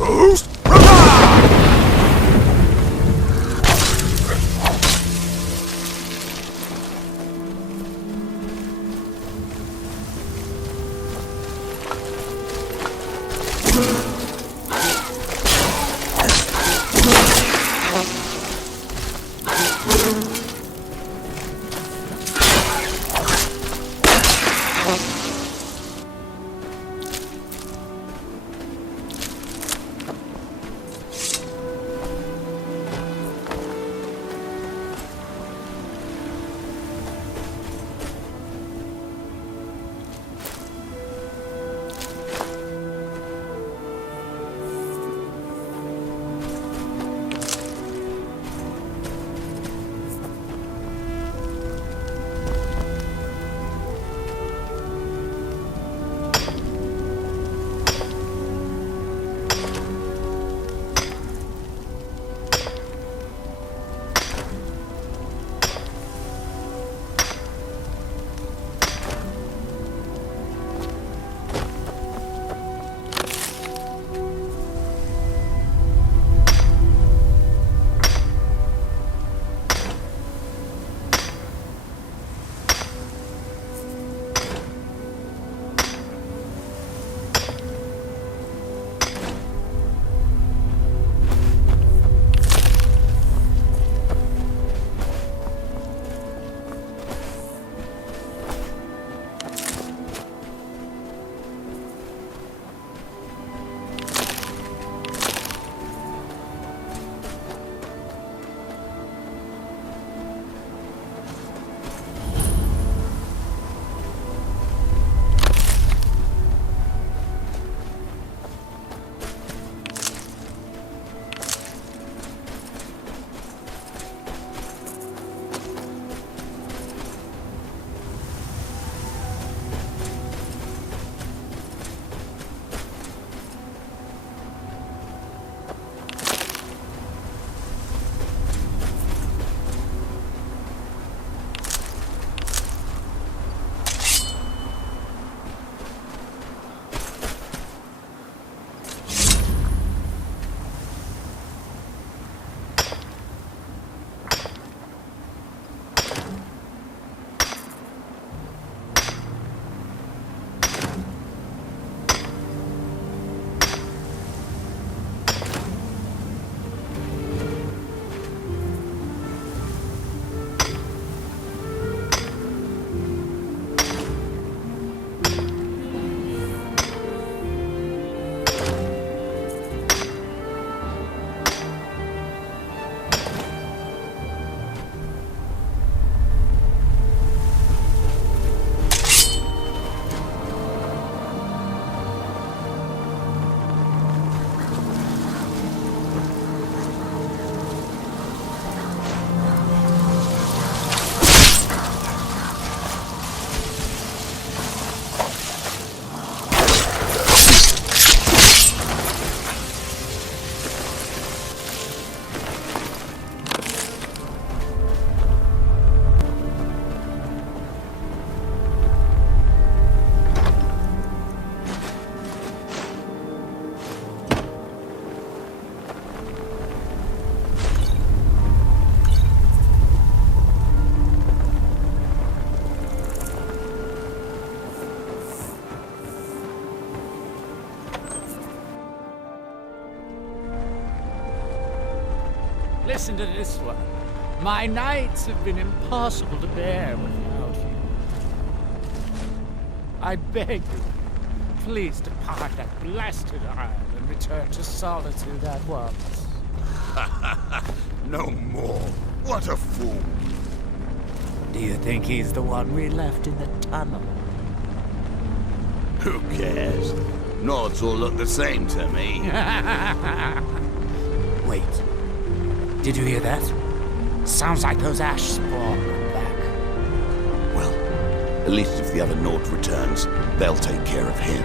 Boost! Listen to this one. My nights have been impossible to bear without you. I beg you, please depart that blasted isle and return to solitude at once. No more. What a fool. Do you think he's the one we left in the tunnel? Who cares? Nods all look the same to me. Wait. Did you hear that? Sounds like those ash spawn are back. Well, at least if the other Nord returns, they'll take care of him.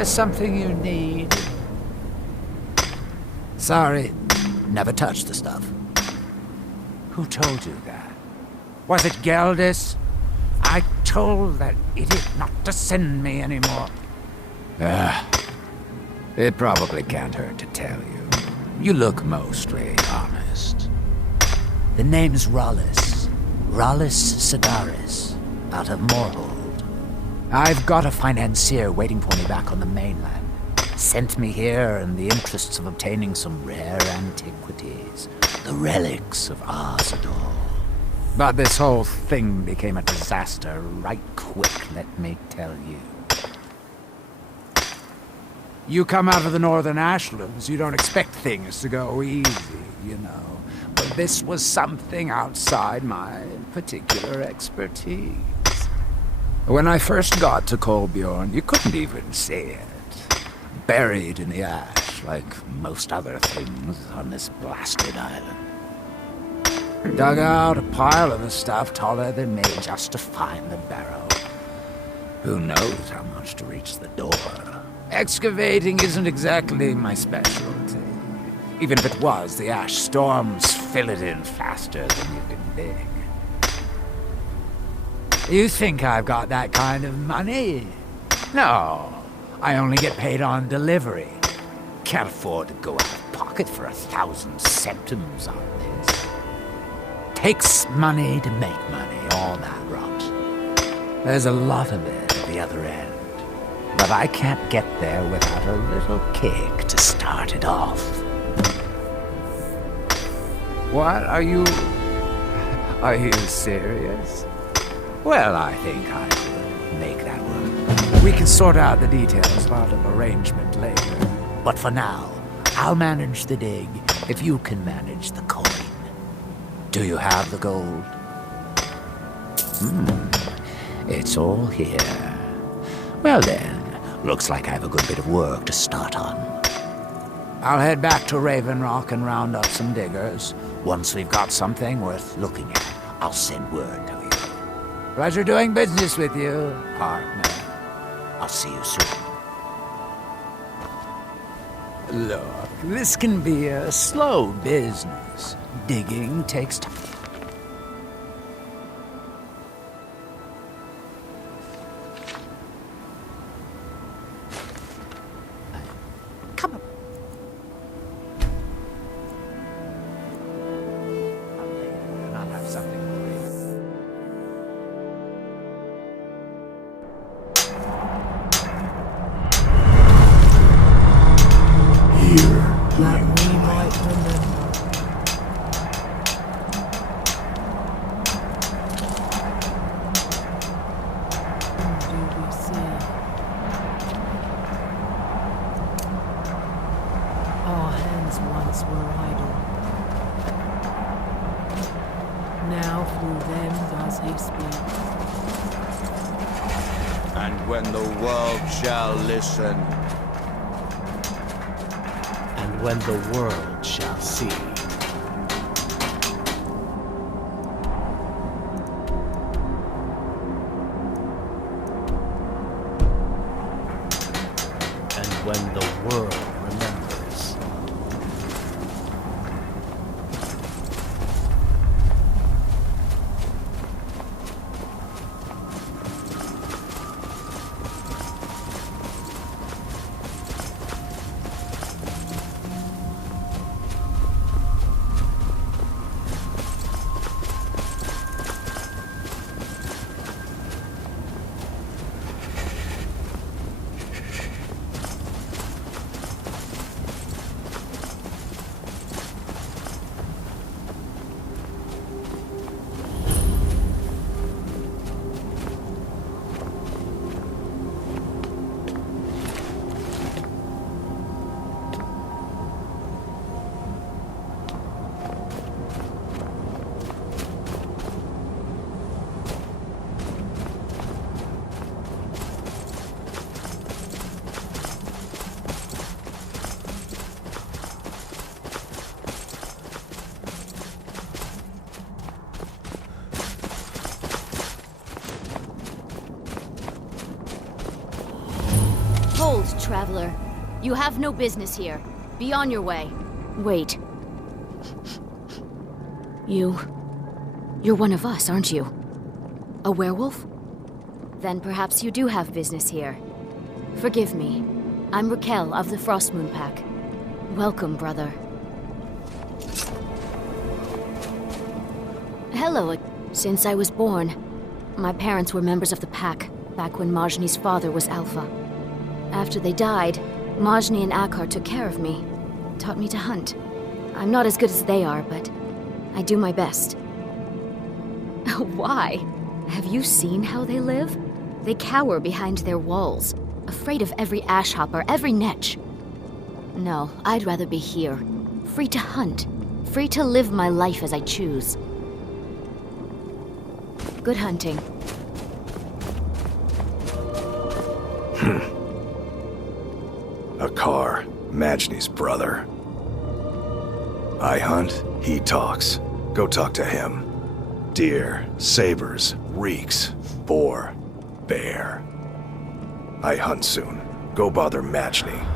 there something you need? Sorry, never touched the stuff. Who told you that? Was it Geldis? I told that idiot not to send me anymore. It probably can't hurt to tell you. You look mostly honest. The name's Rollis. Rollis Sedaris, out of Moorhold. I've got a financier waiting for me back on the mainland. Sent me here in the interests of obtaining some rare antiquities. The relics of Arzador. But this whole thing became a disaster right quick, let me tell you. You come out of the northern ashlands, you don't expect things to go easy, you know. But this was something outside my particular expertise. When I first got to Kolbjorn, you couldn't even see it. Buried in the ash, like most other things on this blasted island. Dug out a pile of the stuff taller than me just to find the barrow. Who knows how much to reach the door? Excavating isn't exactly my specialty. Even if it was, the ash storms fill it in faster than you can dig. You think I've got that kind of money? No, I only get paid on delivery. Can't afford to go out of pocket for 1,000 centimes on this. Takes money to make money, all that rot. There's a lot of it at the other end. But I can't get there without a little kick to start it off. What? Are you serious? Well, I think I will make that work. We can sort out the details about an arrangement later. But for now, I'll manage the dig if you can manage the coin. Do you have the gold? It's all here. Well then, looks like I have a good bit of work to start on. I'll head back to Raven Rock and round up some diggers. Once we've got something worth looking at, I'll send word to you. Pleasure doing business with you, partner. I'll see you soon. Look, this can be a slow business. Digging takes time. Come on. I'll have something for you. Here. That we might remember. Whom do we see? Our hands once were idle. Now through them does he speak. And when the world shall listen, And when the world shall see. And when the world remembers. traveler. You have no business here. Be on your way. Wait. You're one of us, aren't you? A werewolf? Then perhaps you do have business here. Forgive me. I'm Raquel of the Frostmoon Pack. Welcome, brother. Hello. Since I was born, my parents were members of the Pack, back when Majni's father was Alpha. After they died, Majni and Akar took care of me, taught me to hunt. I'm not as good as they are, but I do my best. Why? Have you seen how they live? They cower behind their walls, afraid of every ashhopper, every netch. No, I'd rather be here, free to hunt, free to live my life as I choose. Good hunting. Akar, Majni's brother. I hunt, he talks. Go talk to him. Deer, sabers, reeks, boar, bear. I hunt soon. Go bother Majni.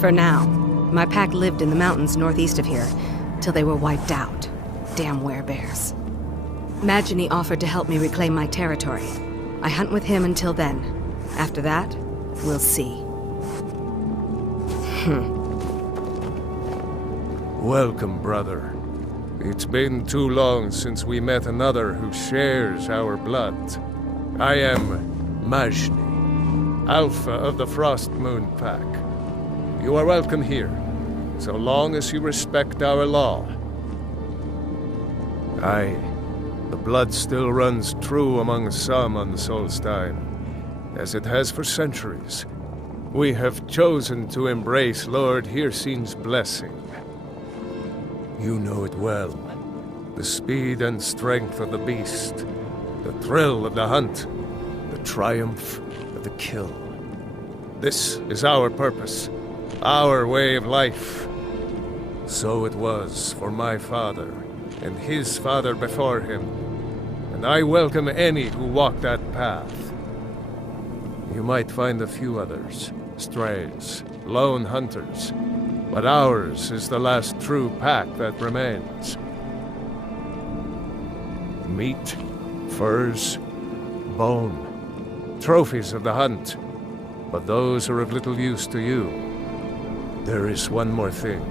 For now. My pack lived in the mountains northeast of here, till they were wiped out. Damn werebears. Majni offered to help me reclaim my territory. I hunt with him until then. After that, we'll see. Welcome, brother. It's been too long since we met another who shares our blood. I am Majni, Alpha of the Frostmoon Pack. You are welcome here, so long as you respect our law. Aye, the blood still runs true among some on Solstein, as it has for centuries. We have chosen to embrace Lord Hircine's blessing. You know it well. The speed and strength of the beast, the thrill of the hunt, the triumph of the kill. This is our purpose, our way of life. So it was for my father, and his father before him, and I welcome any who walk that path. You might find a few others, strays, lone hunters, but ours is the last true pack that remains. Meat, furs, bone, trophies of the hunt, but those are of little use to you. There is one more thing.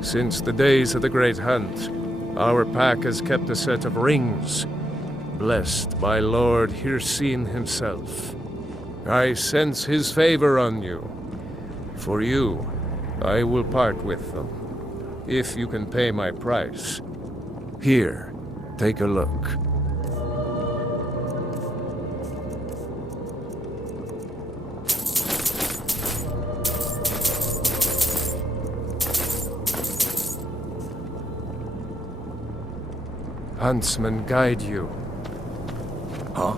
Since the days of the Great Hunt, our pack has kept a set of rings, blessed by Lord Hircine himself. I sense his favor on you. For you, I will part with them, if you can pay my price. Here, take a look. Huntsmen guide you. Huh?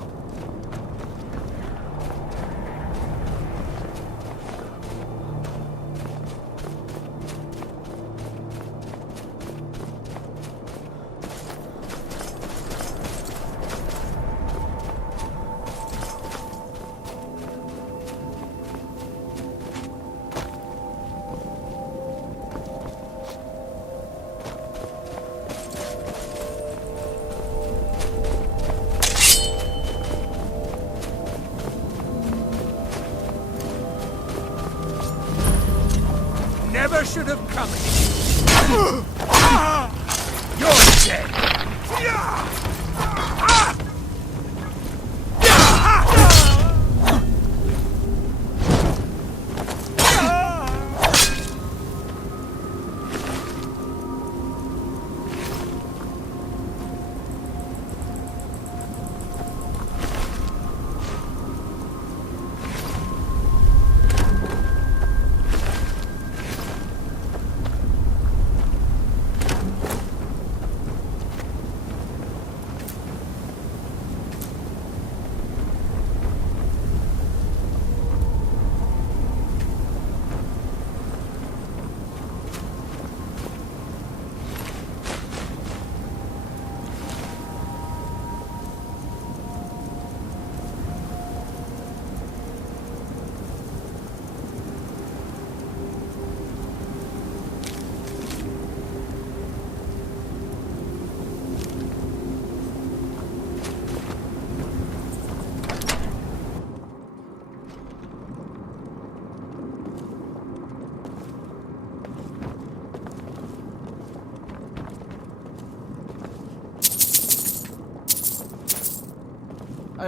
Never should have come here. You're dead.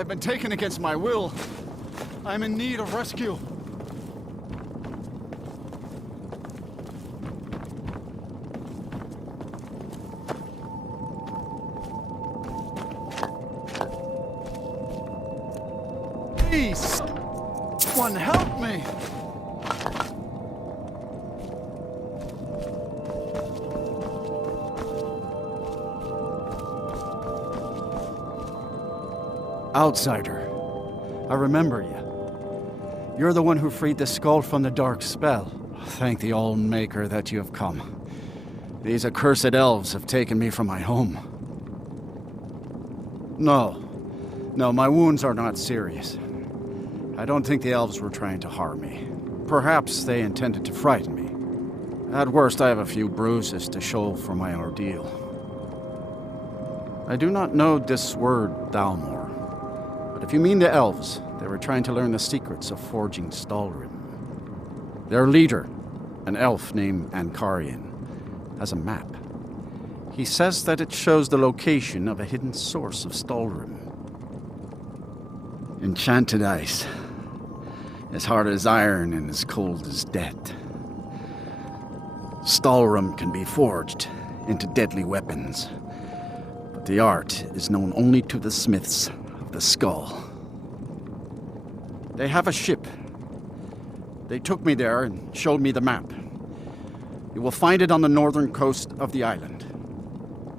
have been taken against my will. I am in need of rescue. Please, one help me. Outsider, I remember you. You're the one who freed the skull from the dark spell. Thank the All-Maker that you have come. These accursed elves have taken me from my home. No, my wounds are not serious. I don't think the elves were trying to harm me. Perhaps they intended to frighten me. At worst, I have a few bruises to show for my ordeal. I do not know this word, Thalmor. But if you mean the elves, they were trying to learn the secrets of forging Stalrim. Their leader, an elf named Ankarian, has a map. He says that it shows the location of a hidden source of Stalrim. Enchanted ice, as hard as iron and as cold as death. Stalrim can be forged into deadly weapons, but the art is known only to the smiths of the skull. They have a ship. They took me there and showed me the map. You will find it on the northern coast of the island.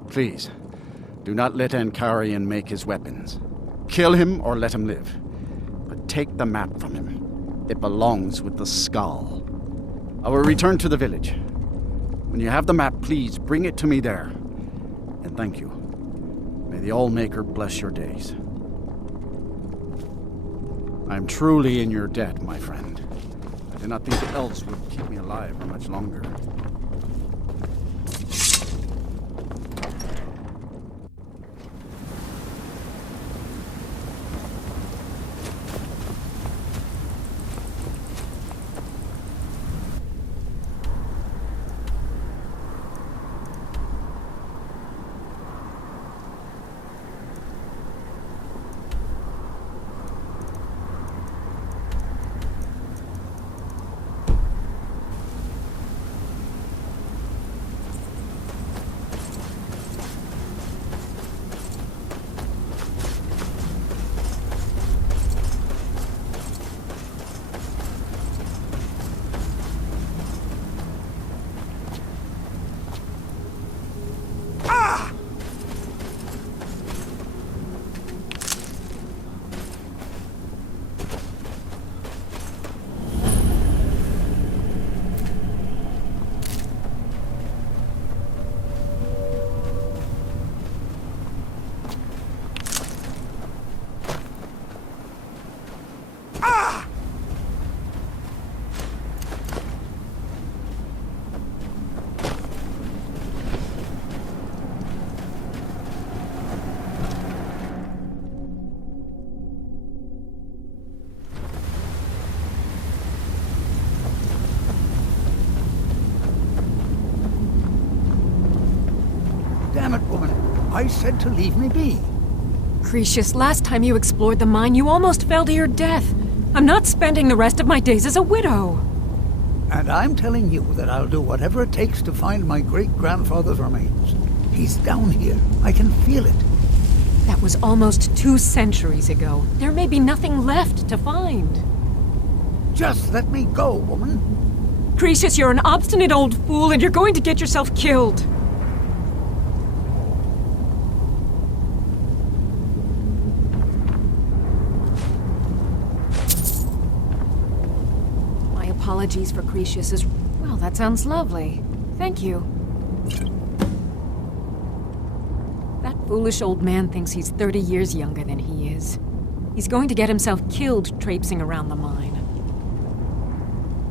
Please, do not let Ankarian make his weapons. Kill him or let him live. But take the map from him. It belongs with the skull. I will return to the village. When you have the map, please bring it to me there. And thank you. May the All-Maker bless your days. I am truly in your debt, my friend. I did not think the elves would keep me alive for much longer. Damn it, woman. I said to leave me be. Cretius, last time you explored the mine, you almost fell to your death. I'm not spending the rest of my days as a widow. And I'm telling you that I'll do whatever it takes to find my great-grandfather's remains. He's down here. I can feel it. That was almost 2 centuries ago. There may be nothing left to find. Just let me go, woman. Cretius, you're an obstinate old fool, and you're going to get yourself killed. Apologies for Cretius's... Well, that sounds lovely. Thank you. That foolish old man thinks he's 30 years younger than he is. He's going to get himself killed traipsing around the mine.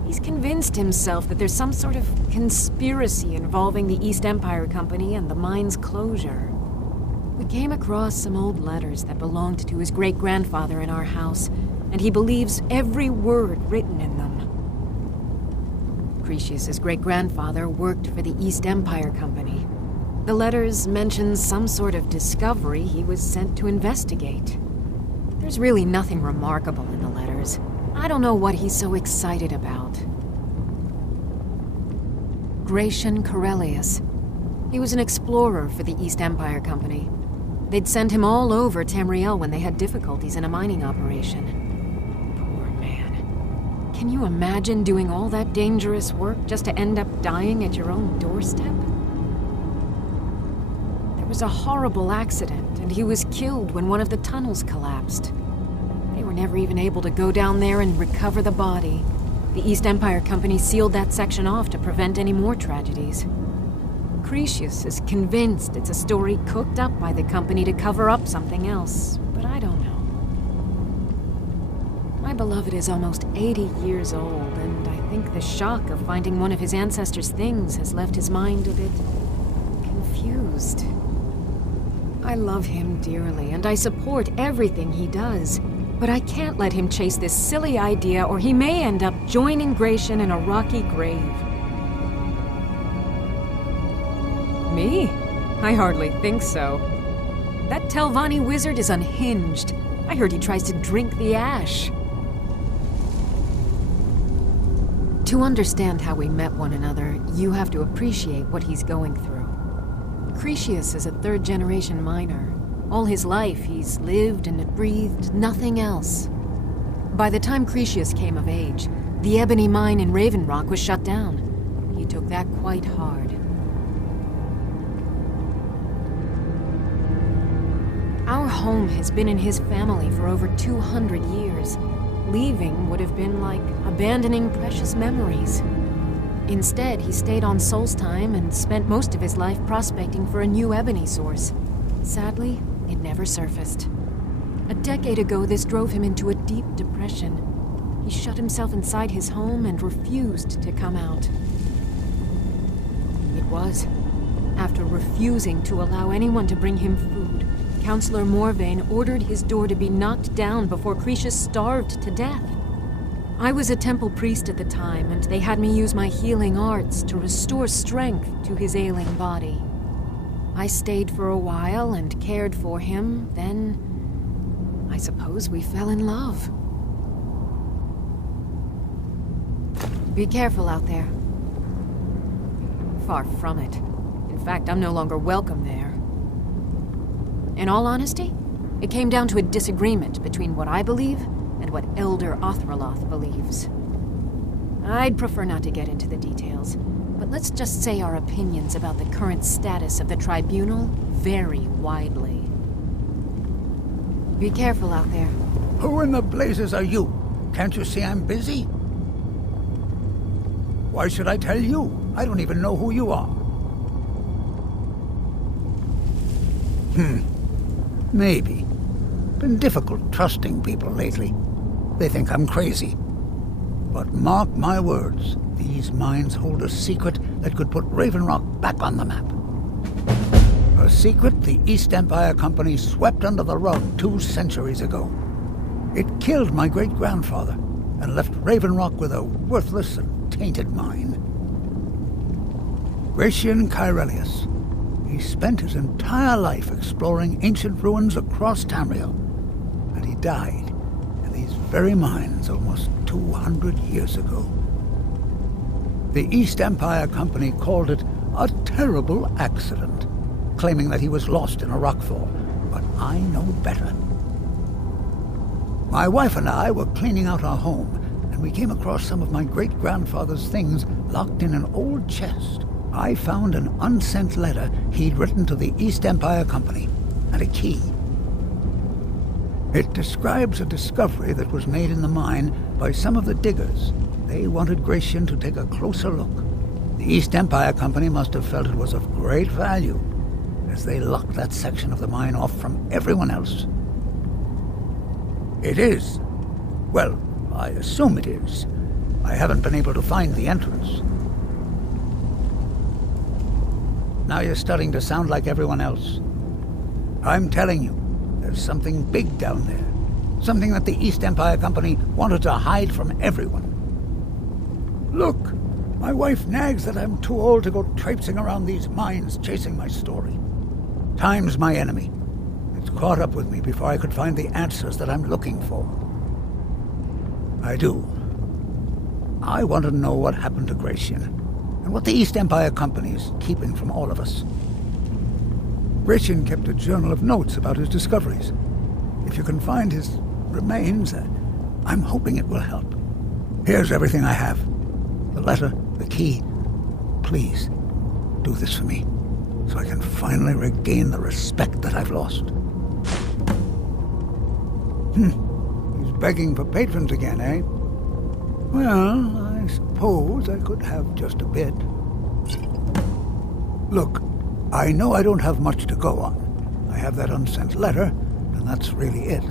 He's convinced himself that there's some sort of conspiracy involving the East Empire Company and the mine's closure. We came across some old letters that belonged to his great-grandfather in our house, and he believes every word written in them. Cretius's great-grandfather worked for the East Empire Company. The letters mention some sort of discovery he was sent to investigate. There's really nothing remarkable in the letters. I don't know what he's so excited about. Gratian Corellius. He was an explorer for the East Empire Company. They'd send him all over Tamriel when they had difficulties in a mining operation. Poor man. Can you imagine doing all that dangerous work just to end up dying at your own doorstep? There was a horrible accident, and he was killed when one of the tunnels collapsed. They were never even able to go down there and recover the body. The East Empire Company sealed that section off to prevent any more tragedies. Cretius is convinced it's a story cooked up by the company to cover up something else, but I don't know. My beloved is almost 80 years old, and I think the shock of finding one of his ancestors' things has left his mind a bit confused. I love him dearly, and I support everything he does, but I can't let him chase this silly idea, or he may end up joining Gratian in a rocky grave. Me? I hardly think so. That Telvanni wizard is unhinged. I heard he tries to drink the ash. To understand how we met one another, you have to appreciate what he's going through. Cretius is a third-generation miner. All his life, he's lived and breathed nothing else. By the time Cretius came of age, the ebony mine in Raven Rock was shut down. He took that quite hard. Our home has been in his family for over 200 years. Leaving would have been like abandoning precious memories. Instead, he stayed on Solstheim and spent most of his life prospecting for a new ebony source. Sadly, it never surfaced. A decade ago, this drove him into a deep depression. He shut himself inside his home and refused to come out. It was after refusing to allow anyone to bring him food, Councillor Morvain ordered his door to be knocked down before Cretius starved to death. I was a temple priest at the time, and they had me use my healing arts to restore strength to his ailing body. I stayed for a while and cared for him, then I suppose we fell in love. Be careful out there. Far from it. In fact, I'm no longer welcome there. In all honesty, it came down to a disagreement between what I believe and what Elder Othraloth believes. I'd prefer not to get into the details, but let's just say our opinions about the current status of the Tribunal vary widely. Be careful out there. Who in the blazes are you? Can't you see I'm busy? Why should I tell you? I don't even know who you are. Maybe. Been difficult trusting people lately. They think I'm crazy. But mark my words, these mines hold a secret that could put Raven Rock back on the map. A secret the East Empire Company swept under the rug 2 centuries ago. It killed my great-grandfather and left Raven Rock with a worthless and tainted mine. Gratian Corellius. He spent his entire life exploring ancient ruins across Tamriel, and he died in these very mines almost 200 years ago. The East Empire Company called it a terrible accident, claiming that he was lost in a rockfall, but I know better. My wife and I were cleaning out our home, and we came across some of my great-grandfather's things locked in an old chest. I found an unsent letter he'd written to the East Empire Company, and a key. It describes a discovery that was made in the mine by some of the diggers. They wanted Gratian to take a closer look. The East Empire Company must have felt it was of great value, as they locked that section of the mine off from everyone else. It is. Well, I assume it is. I haven't been able to find the entrance. Now you're starting to sound like everyone else. I'm telling you, there's something big down there. Something that the East Empire Company wanted to hide from everyone. Look, my wife nags that I'm too old to go traipsing around these mines chasing my story. Time's my enemy. It's caught up with me before I could find the answers that I'm looking for. I do. I want to know what happened to Gratian, and what the East Empire Company is keeping from all of us. Gratian kept a journal of notes about his discoveries. If you can find his remains, I'm hoping it will help. Here's everything I have. The letter, the key. Please, do this for me, so I can finally regain the respect that I've lost. He's begging for patrons again, eh? Well, I suppose I could have just a bit. Look, I know I don't have much to go on. I have that unsent letter, and that's really it.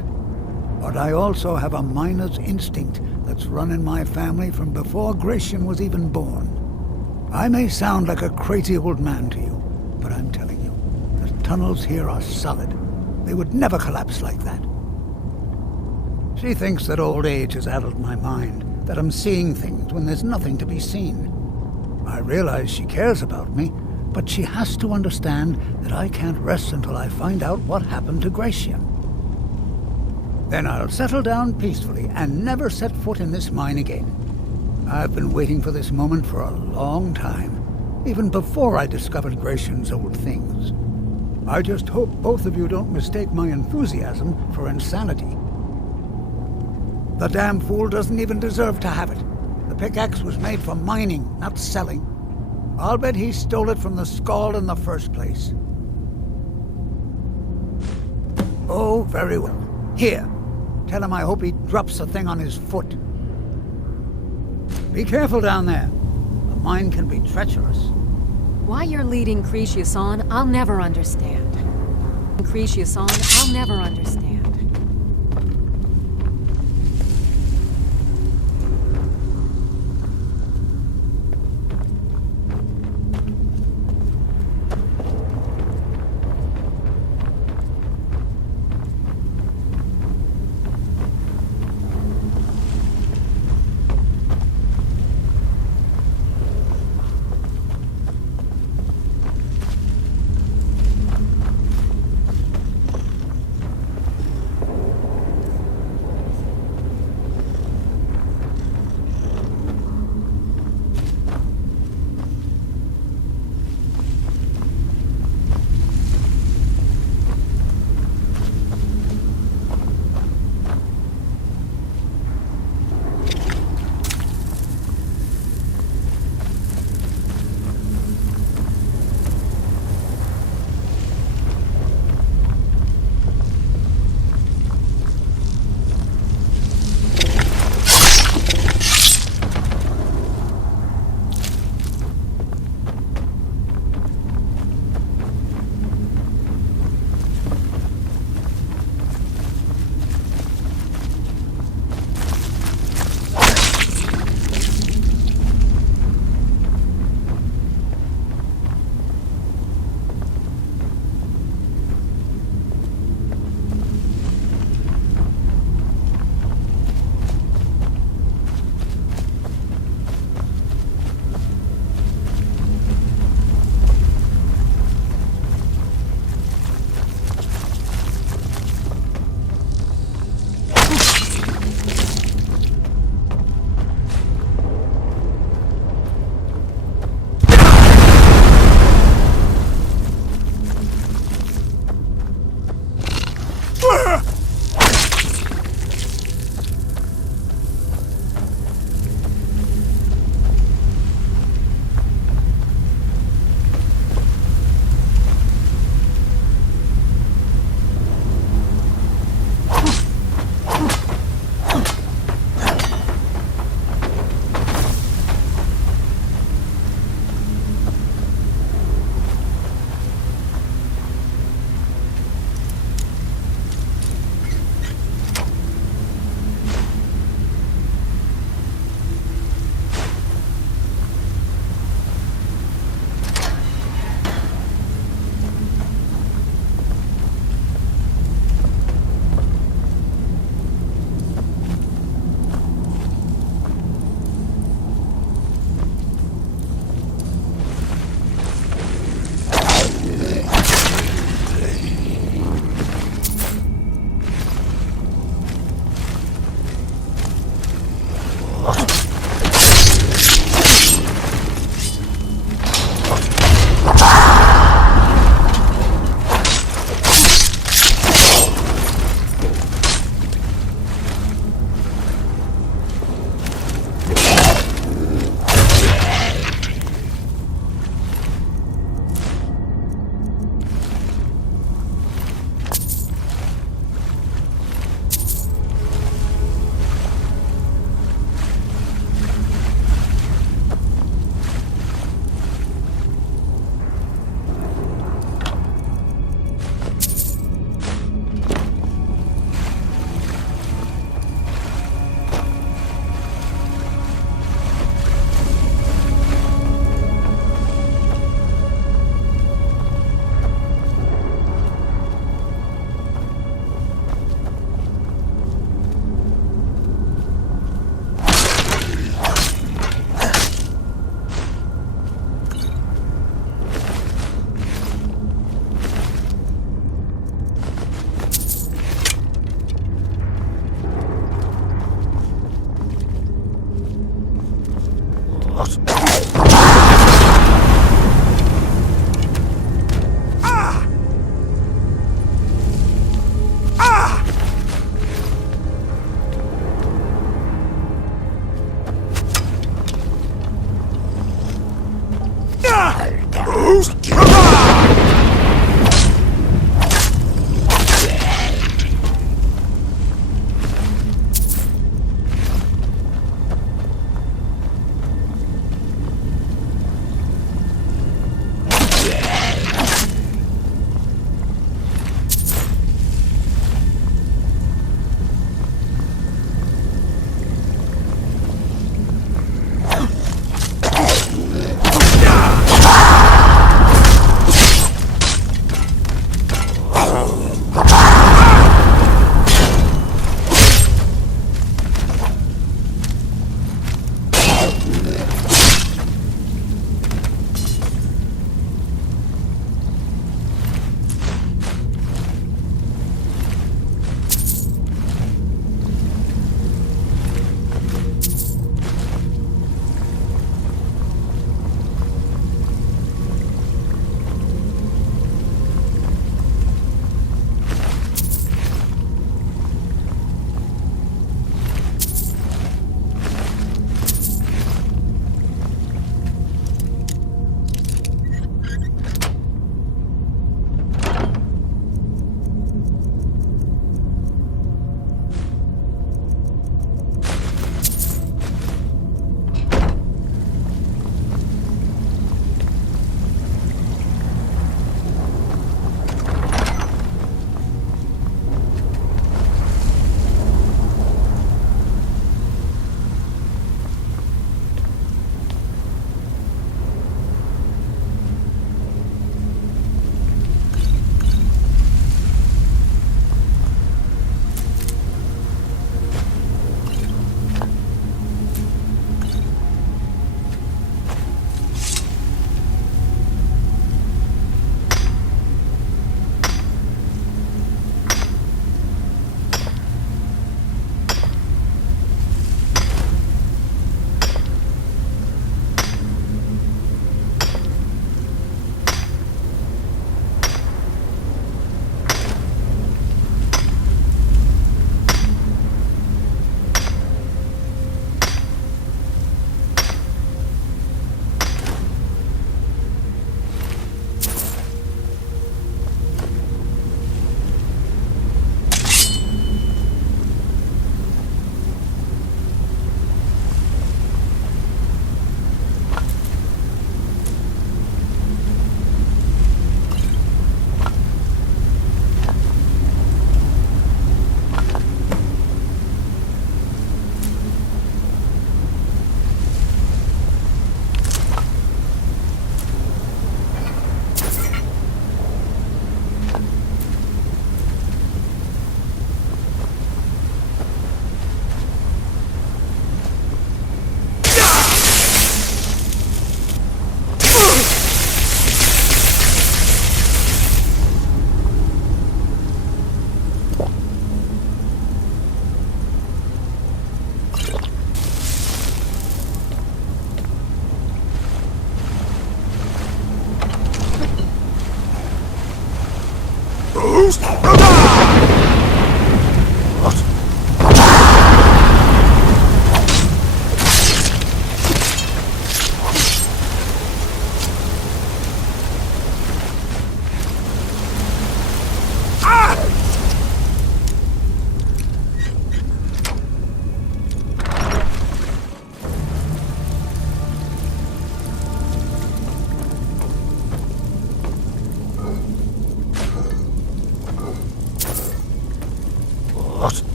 But I also have a miner's instinct that's run in my family from before Gratian was even born. I may sound like a crazy old man to you, but I'm telling you, the tunnels here are solid. They would never collapse like that. She thinks that old age has addled my mind, that I'm seeing things when there's nothing to be seen. I realize she cares about me, but she has to understand that I can't rest until I find out what happened to Gratian. Then I'll settle down peacefully and never set foot in this mine again. I've been waiting for this moment for a long time, even before I discovered Gratian's old things. I just hope both of you don't mistake my enthusiasm for insanity. The damn fool doesn't even deserve to have it. The pickaxe was made for mining, not selling. I'll bet he stole it from the Skald in the first place. Oh, very well. Here, tell him I hope he drops the thing on his foot. Be careful down there. The mine can be treacherous. Why you're leading Cretius on, I'll never understand. Cretius on, I'll never understand.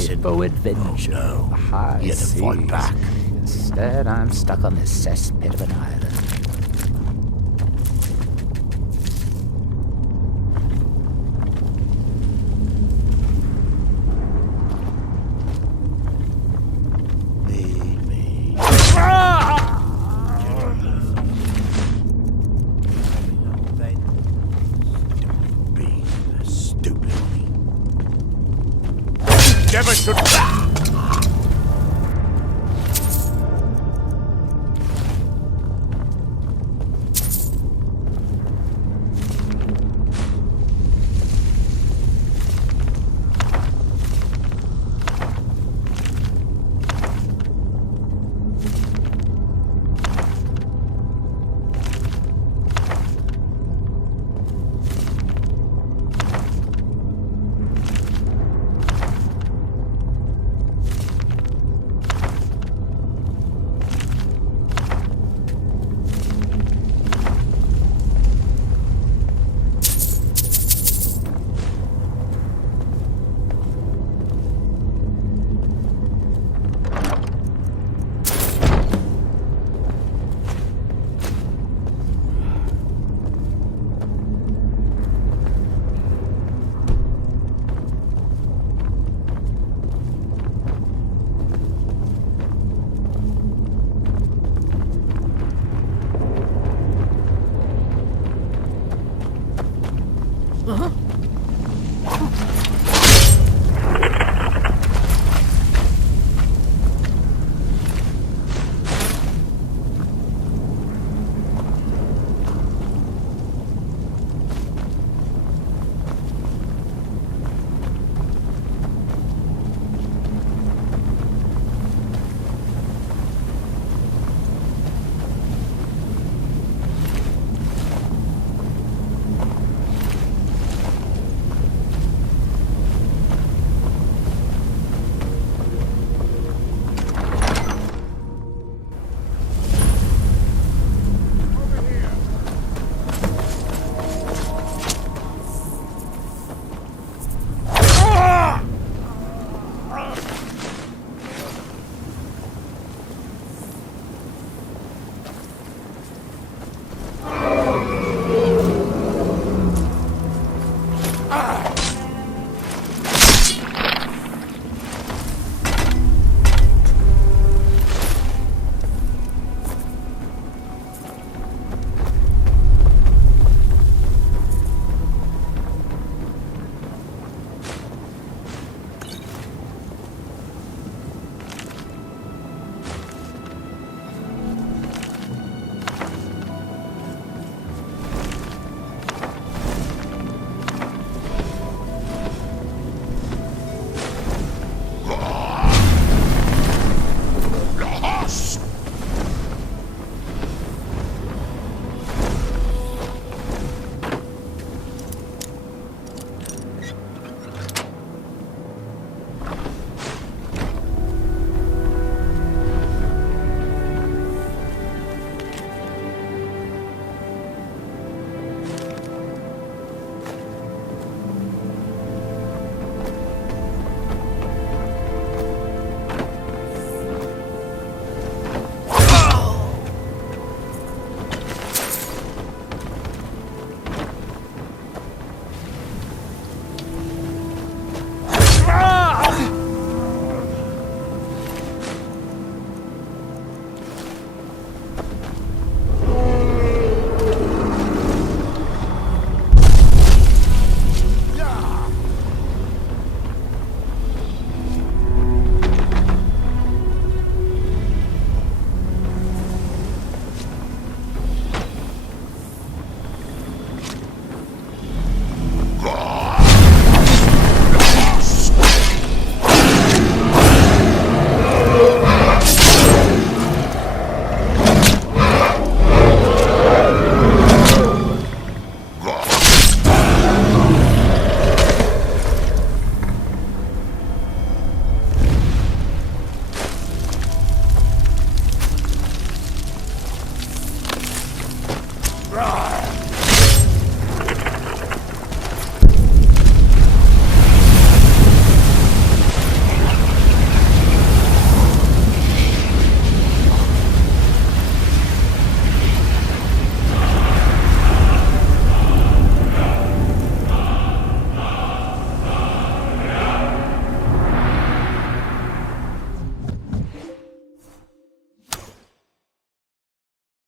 assassin. for adventure. Oh, no. High He had to fight seas. back. Instead, I'm stuck on this cesspit of an island.